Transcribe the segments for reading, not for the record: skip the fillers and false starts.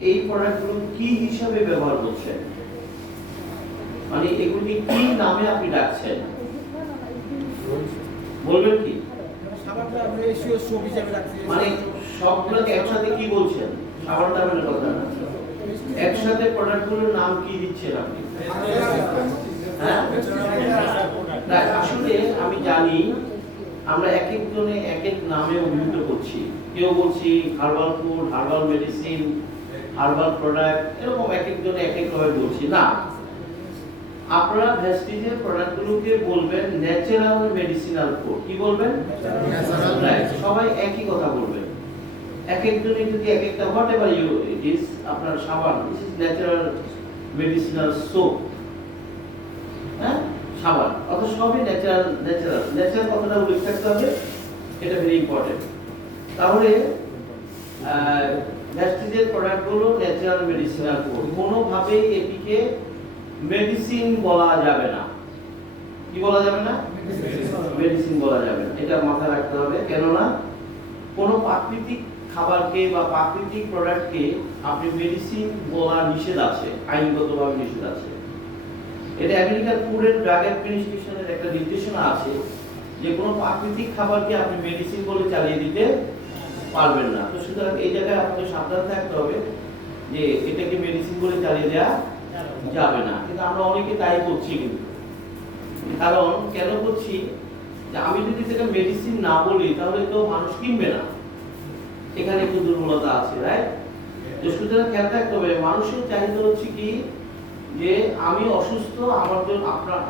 এই প্রোডাক্টগুলো কি হিসাবে ব্যবহার করছেন, মানে এগুলি কি নামে আপনি ডাকছেন বলবেন কি? মানে সবগুলোকে একসাথে কি বলছেন? সাবান টাবানের কথা না, একসাথে প্রোডাক্টগুলোর নাম কি দিচ্ছেন আপনি? হ্যাঁ, আসলে আমি জানি আমরা এক একজনে এক এক নামে অভিহিত করছি। কেউ বলছি herbal food, herbal medicine, herbal product, এরকম এক একজনে এক এক ভাবে বলছি না। আপনারা ভেস্টিজের প্রোডাক্টগুলোকে বলবেন ন্যাচারাল মেডিসিনাল ফুড। কি বলবেন? রাইট, সবাই একই কথা বলবেন। এক একজনে যদি এক একটা whatever you it is, আপনার সাবান this is natural medicinal soap, হ্যাঁ সাবান, অথচ সবই ন্যাচারাল ন্যাচারাল ন্যাচারাল কথাটা উল্লেখ থাকতে হবে, এটা ভেরি ইম্পর্টেন্ট। তাহলে ভেস্টিজের প্রোডাক্টগুলো ন্যাচারাল মেডিসিনাল ফুড, কোনোভাবেই এটিকে মেডিসিন বলা যাবে না। কি বলা যাবে না? মেডিসিন বলা যাবে না, এটা মাথায় রাখতে হবে। কেননা কোনো প্রাকৃতিক খাবারকে বা প্রাকৃতিক প্রোডাক্টকে আপনি মেডিসিন বলা নিষেধ আছে, আইনগতভাবে নিষেধ আছে। এটা আমেরিকার ফুড এন্ড ড্রাগ অ্যাডমিনিস্ট্রেশনের একটা নির্দেশনা আছে যে কোনো প্রাকৃতিক খাবারকে আপনি মেডিসিন বলে চালিয়ে দিতে পারবেন না। তো সুতরাং এই জায়গায় আপনাকে সাবধান থাকতে হবে যে এটাকে মেডিসিন বলে চালিয়ে দেওয়া যাবে না। কিন্তু আমরা অনেকে তাই করছি, কিন্তু কারণ কেন করছি, যে আমি যদি এটা মেডিসিন না বলি তাহলে তো মানুষ কিনবে না, এখানে একটু দুর্বলতা আছে, রাইট? তো সুতরাং খেয়াল রাখতে হবে, মানুষের চাহিদা হচ্ছে কি যে আমি অসুস্থ, আমার জন্য আপনার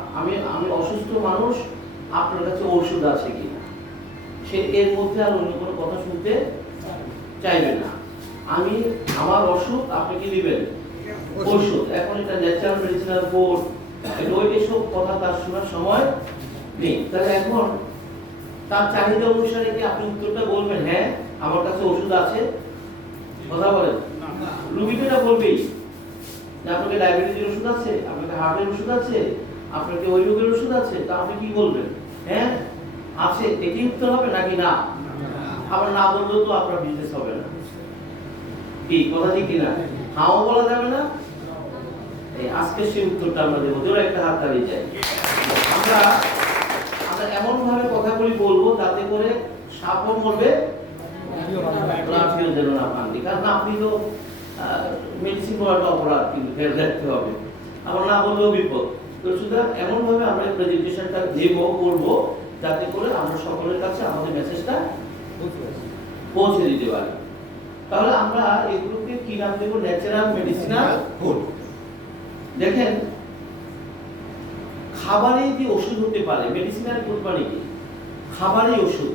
আমি অসুস্থ মানুষ, আপনার কাছে ওষুধ আছে কি, সে এর মধ্যে আর অন্য কোনো কথা শুনতে চাইবে না। আমি আমার অসুখ, আপনি কি দিবেন? ওষুধ। এখন এটা ন্যাচারাল মেডিসিনাল ফুড, এসব কথা তার শোনার সময় নেই। তাহলে এখন তার চাহিদা অনুসারে কি আপনি উত্তরটা বলবেন হ্যাঁ আমার কাছে ওষুধ আছে? কথা বলেন, রুগীটা বলবেই যে আপনাকে ডায়াবেটিসের ওষুধ আছে, আপনাকে হার্টের ওষুধ আছে, আপনাকে ওই রোগের ওষুধ আছে, তা আপনি কি বলবেন? হ্যাঁ আছে, এটি উত্তর হবে নাকি না? আবার না বললেও তো আপনার বিজনেস হবে না। কি কথা ঠিক কিনা? হাও বলা যাবে না। আজকে সেই উত্তরটা আমরা দেবো, ধরো একটা হাত দাঁড়িয়ে যায়। আমরা এমন ভাবে কথাগুলি বলবো যাতে করে সাপও মরবে, লাঠিও যেন না পাননি। কারণ আপনি তো মেডিসিন বলাটা অপরাধ, কিন্তু ফের রাখতে হবে, আবার না বললেও বিপদ। তো সুতরাং এমন ভাবে আমরা প্রেজেন্টেশনটা দেবো, করবো, যাতে করে আমরা সকলের কাছে আমাদের মেসেজটা পৌঁছে দিতে পারি। তাহলে আমরা এগুলোকে কি নাম দেবো? Natural medicinal food. দেখেন, খাবারে যে ওষুধ হতে পারে, মেডিসিনাল ফুড মানে কি? খাবারে ওষুধ।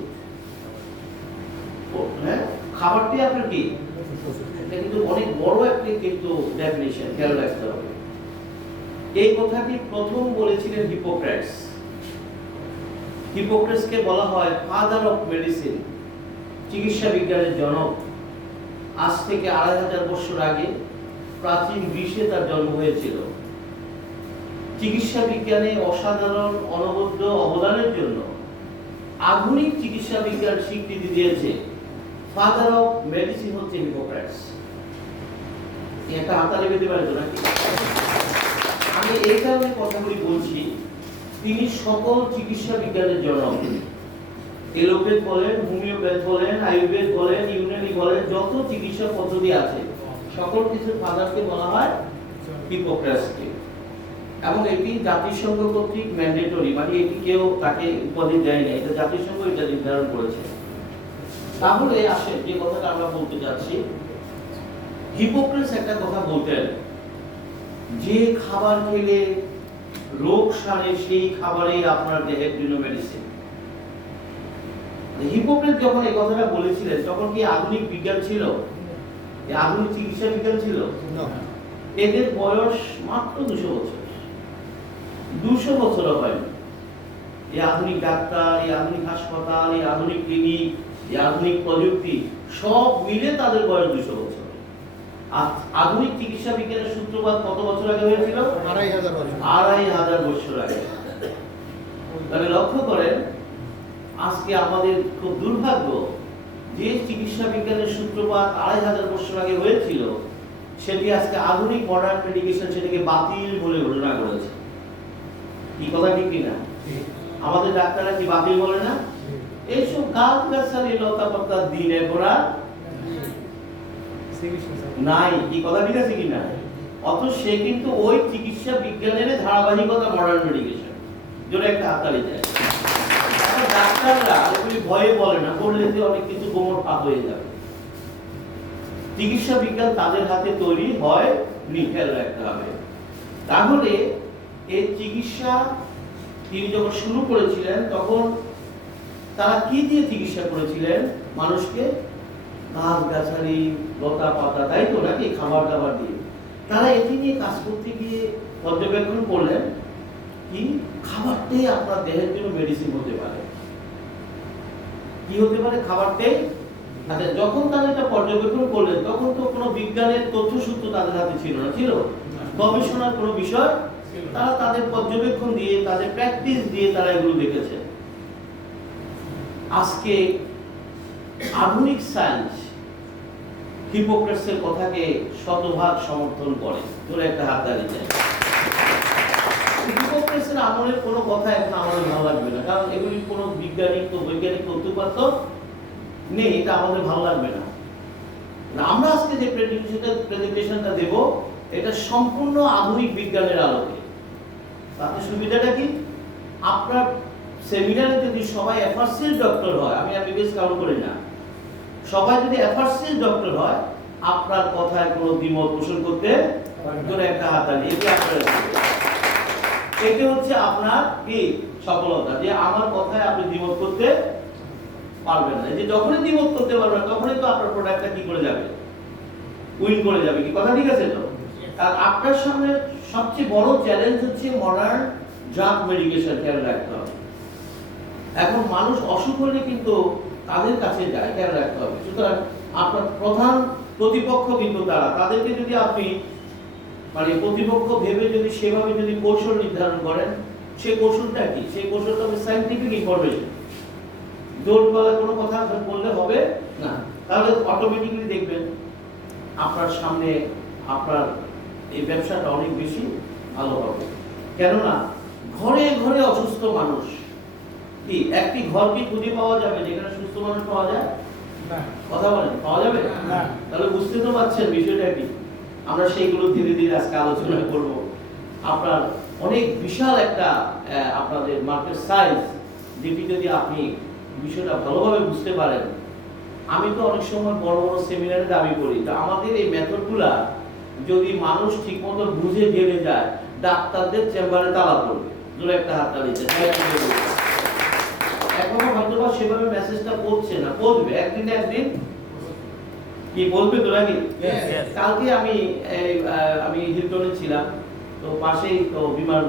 হ্যাঁ, খাবারটি আপনার কি, এটা কিন্তু অনেক বড় একটা কিন্তু ডেফিনিশন, খেয়াল রাখতে হবে। এই কথাটি প্রথম বলেছিলেন হিপোক্রেটস। হিপোক্রেটসকে বলা হয় ফাদার অফ মেডিসিন, চিকিৎসা বিজ্ঞানের জনক। আজ থেকে 2500 বছর আগে প্রাচীন গ্রীসে তার জন্ম হয়েছিল। চিকিৎসা বিজ্ঞানে অসাধারণ অনবদ্য অবদানের জন্য আধুনিক চিকিৎসা বিজ্ঞান স্বীকৃতি দিয়েছে। ফাদার অফ মেডিসিন হচ্ছে হিপোক্রেটস। একটা হাতালে পেতে পারে তো নাকি? আমি এই কারণে কথাগুলি বলছি, তিনি সকল চিকিৎসা বিজ্ঞানের জনক। এলোপ্যাথ বলেন, হোমিওপ্যাথ বলেন, আয়ুর্বেদ বলেন, ইউনানি বলেন, যত চিকিৎসা পদ্ধতি আছে সকল কিছুর ফাদারকে বলা হয় হিপোক্রেটসকে। এবং এটি জাতিসংঘ কর্তৃক ম্যান্ডেটরি, মানে এটি কেউ তাকে উপাধি দেয় না, এটা জাতিসংঘ এটা নির্ধারণ করেছে। তাহলে আসেন যে কথাটা আমরা বলতে যাচ্ছি, হিপোক্রেটস একটা কথা বলতেন, যে খাবার খেলে রোগ সারে সেই খাবারে আপনার দেহের জন্য মেডিসিন। হিপোক্রেটস যখন এই কথাটা বলেছিলেন তখন কি আধুনিক বিজ্ঞান ছিল? আধুনিক চিকিৎসা বিজ্ঞান ছিল? এদের বয়স মাত্র 200 বছর। 200 বছরও হয়নি। এই আধুনিক ডাক্তার, এই আধুনিক হাসপাতাল, এই আধুনিক ক্লিনিক, এই আধুনিক প্রযুক্তি সব মিলে তাদের বয়স 200 বছর। আধুনিক চিকিৎসা বিজ্ঞানের সূত্রপাত কত বছর আগে হয়েছিল? 2500 বছর আগে। তবে লক্ষ্য করেন, আজকে আমাদের খুব দুর্ভাগ্য যে চিকিৎসা বিজ্ঞানের সূত্রপাত 2500 বছর আগে হয়েছিল, সেটি আজকে আধুনিক মডার্ন মেডিকেশন সেটাকে বাতিল বলে ঘোষণা করেছে। কি কথা ঠিক কিনা? আমাদের ডাক্তাররা কি বাতিল বলে না? এইসব গাছ গাছালি লতা পাতা দিন এখন আর নাই। কি কথা ঠিক আছে কিনা? অথচ সে কিন্তু ওই চিকিৎসা বিজ্ঞানের ধারাবাহিকতা মডার্ন মেডিকেশন জোরে একটা হাততালি দেয়। ডাক্তাররা এগুলি ভয়ে বলে না, বললে যে অনেক কিছু গোমর ফাঁক হয়ে যাবে। চিকিৎসা বিজ্ঞান তাদের হাতে তৈরি হয় নি, খেয়াল রাখতে হবে। তাহলে এই চিকিৎসা তিনি যখন শুরু করেছিলেন তখন তারা কি দিয়ে চিকিৎসা করেছিলেন? মানুষকে গাছ গাছালি লতা পাতা, তাই তো নাকি, খাবার দাবার দিয়ে। তারা এটি নিয়ে কাজ করতে গিয়ে পর্যবেক্ষণ করলেন কি খাবারটাই আপনার দেহের জন্য মেডিসিন হতে পারে। কি হতে পারে? খাবারটাই। আচ্ছা, যখন তারা এটা পর্যবেক্ষণ করলেন তখন তো কোনো বিজ্ঞানের তথ্যসূত্র তাদের হাতে ছিল না, ছিল গবেষণার কোনো বিষয়। তারা তাদের পর্যবেক্ষণ দিয়ে, তাদের প্র্যাকটিস দিয়ে তারা এগুলো দেখেছে। আজকে আধুনিক সায়েন্স হিপোক্রেটসের কথাকে শতভাগ সমর্থন করে। তোরা একটা হাত দাঁড়িয়ে যায়। হিপোক্রেটসের আমলের কোনো কথা এখন আমাদের ভালো লাগবে না, কারণ এগুলির কোনো বৈজ্ঞানিক তথ্যপাত্র নেই, এটা আমাদের ভালো লাগবে না। আমরা আজকে যে প্রেজেন্টেশনটা দেব এটা সম্পূর্ণ আধুনিক বিজ্ঞানের আলোকে। তাতে সুবিধাটা কি? আপনার সেমিনারে যদি সবাই এফআরসিএস ডক্টর হয়, আমি এমবিবিএস কাউন্ট করি না, সবাই যদি এফআরসিএস ডক্টর হয়, আপনার কথায় কোনো দ্বিমত পোষণ করতে জোরে একটা হাততালি। এটা হচ্ছে আপনার কি সফলতা, যে আমার কথায় আপনি দ্বিমত করতে পারবেন না। যে যখনই দ্বিমত করতে পারবেন তখনই তো আপনার প্রোডাক্টটা কি করে যাবে, উইন করে যাবে। কি কথা ঠিক আছে তো? আর আপনার সামনে সবচেয়ে বড় চ্যালেঞ্জ হচ্ছে মডার্ন ড্রাগ মেডিকেশন, খেয়াল রাখতে হবে। এখন মানুষ অসুখ হলে কিন্তু তাদের কাছে যায়, খেয়াল রাখতে হবে। সুতরাং আপনার প্রধান প্রতিপক্ষ কিন্তু তারা, তাদেরকে যদি আপনি মানে প্রতিপক্ষ ভেবে যদি সেভাবে যদি কৌশল নির্ধারণ করেন, সেই কৌশলটা কি? সেই কৌশলটা হবে সায়েন্টিফিক ইনফরমেশন। জোরগলায় কোনো কথা বললে হবে না, তাহলে অটোমেটিক্যালি দেখবেন আপনার সামনে আপনার এই ব্যবসাটা অনেক বেশি ভালো হবে। কেননা ঘরে ঘরে অসুস্থ মানুষ, কি একটি ঘর কি খুঁজে পাওয়া যাবে যেখানে সুস্থ মানুষ পাওয়া যায়? কথা বলেন, পাওয়া যাবে? তাহলে বুঝতে তো পারছেন বিষয়টা কি। আমরা সেইগুলো ধীরে ধীরে আজকে আলোচনা করব। আপনার অনেক বিশাল একটা আপনাদের মার্কেট সাইজ, যেটি যদি আপনি বিষয়টা ভালোভাবে বুঝতে পারেন। আমি তো অনেক সময় বড় বড় সেমিনারে দাবি করি যে আমাদের এই মেথডগুলা যদি মানুষ ঠিকমতো বুঝে জেনে যায়, ডাক্তারদের চেম্বারে তালা পড়বে। দুটো একটা হাত তালিতে এখনো হয়তো বা সেভাবে মেসেজটা পড়ছে না, পড়বে একদিন একদিন। কি বলবে তো নাকি? কালকে আমি হিলটনে ছিলাম, তো পাশেই তো বিমান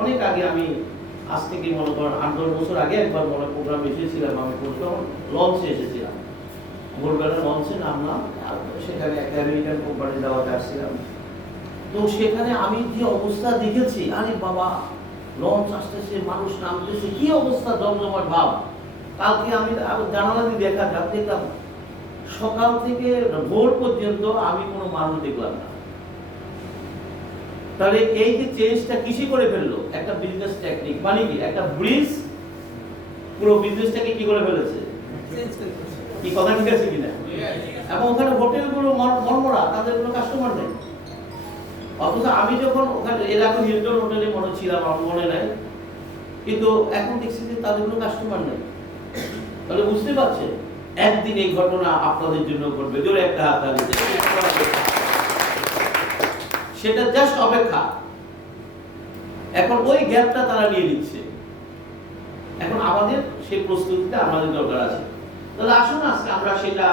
অনেক আগে, আমি আজ থেকে মনে করেন 8-10 বছর আগে একবার মনে প্রোগ্রাম এসেছিলাম। আমি তখন লঞ্চে এসেছিলাম, ভোরবেলা লঞ্চে নামলাম, সেখানে একটা আমেরিকান কোম্পানি দাওয়াতে আসছিলাম। তো সেখানে আমি যে অবস্থা দেখেছি, আরে বাবা, লঞ্চ আসতেছে, মানুষ নামতেছে, কি অবস্থা, জমজমাট ভাব। কালকে আমি জানালা দিয়ে দেখলাম সকাল থেকে ভোর পর্যন্ত আমি কোনো মানুষ দেখলাম না। তাহলে এই যে চেঞ্জটা কিসে করে ফেললো? একটা বিজনেস টেকনিক, মানে কি একটা ব্রিজ পুরো বিজনেসটাকে কি করে ফেলেছে। কি কথা ঠিক আছে কিনা? এবং ওখানে হোটেলগুলো মরমরা, তাদের কোনো কাস্টমার নেই। অথচ আমি যখন ওখানে এলাকা হিলটন হোটেলে মনে ছিলাম, আমার মনে নাই, কিন্তু এখন দেখছি যে তাদের কোনো কাস্টমার নেই। তাহলে বুঝতে পারছেন একদিন এই ঘটনা আপনাদের জন্য ঘটবে। জোরে একটা হাত তালি। সেটা জাস্ট অপেক্ষা। এখন ওই গ্যাপটা তারা নিয়ে নিচ্ছে। এখন আমাদের সেই প্রস্তুতিটা আমাদের দরকার আছে। তাহলে আসুন আজকে আমরা সেটা